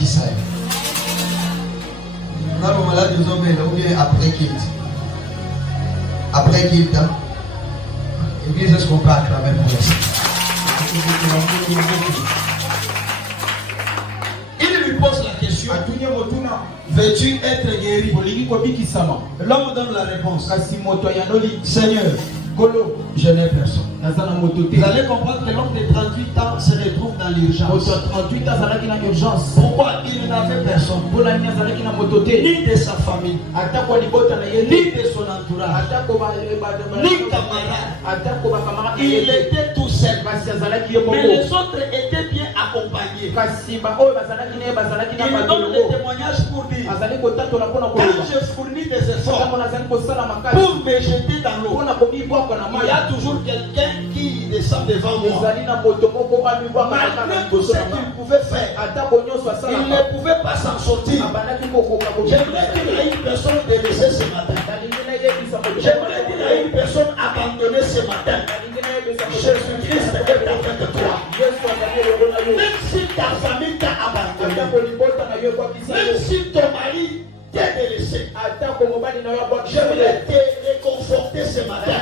Kisaï. On a le malade de hommes ou bien après qu'il. Après qu'il t'a. L'église, est-ce qu'on peut acclamer pour ça? Il lui pose la question. Veux-tu être guéri? L'homme donne la réponse. Seigneur, je n'ai personne. Vous allez comprendre que l'homme de 38 ans se retrouve dans l'urgence. Pourquoi il n'avait personne? Ni de sa famille, ni de son entourage, ni camarade. Il était tout seul. Mais les autres étaient bien accompagnés. Il donne le témoignage pour dire: quand je fournis des efforts pour me jeter dans l'eau, il y a toujours quelqu'un qui descend devant moi. Malgré tout ce qu'il pouvait faire, il ne pouvait pas s'en sortir. J'aimerais dire à une personne de laisser ce matin. J'aimerais dire à une personne abandonnée ce matin. Jésus-Christ est avec toi. Même si ta famille t'a abandonné, même si ton mari t'a délaissé, j'aimerais te réconforter ce matin.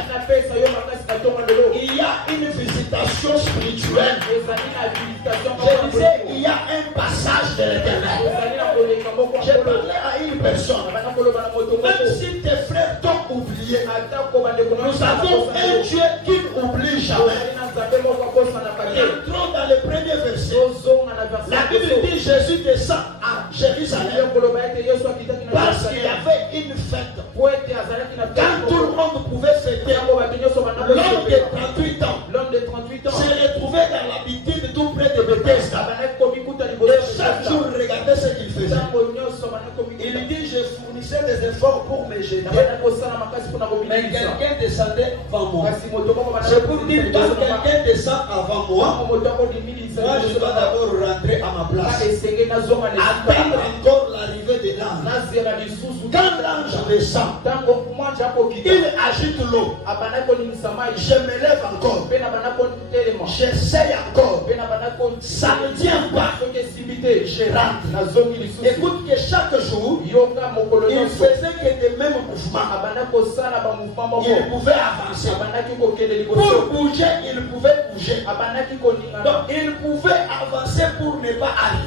Il y a une visitation spirituelle. Je disais, il y a un passage de l'Éternel. Je parlais à une personne. Même si tes frères t'ont oublié, nous avons un Dieu qui n'oublie jamais. Entrons dans le premier verset. La Bible dit: Jésus descend à Jérusalem parce qu'il y avait une fête. Quand tout le monde pouvait fêter, l'homme de 38 ans se retrouvait dans l'habitude tout près de Bethesda. Et chaque jour, regardez ce qu'il faisait. Il dit: je fournissais des efforts pour me jeter, mais quelqu'un descendait avant moi. C'est pour dire, quand quelqu'un descend avant moi, moi je dois d'abord rentrer à ma place, attendre encore l'arrivée de l'ange. Quand l'ange descend, il agite l'eau. Je me lève encore, j'essaye encore, ça ne tient pas, je rentre. Écoute que chaque jour, il faisait que des mêmes mouvements. Il pouvait avancer. Pour bouger, il pouvait bouger. Donc il pouvait avancer pour ne pas arriver.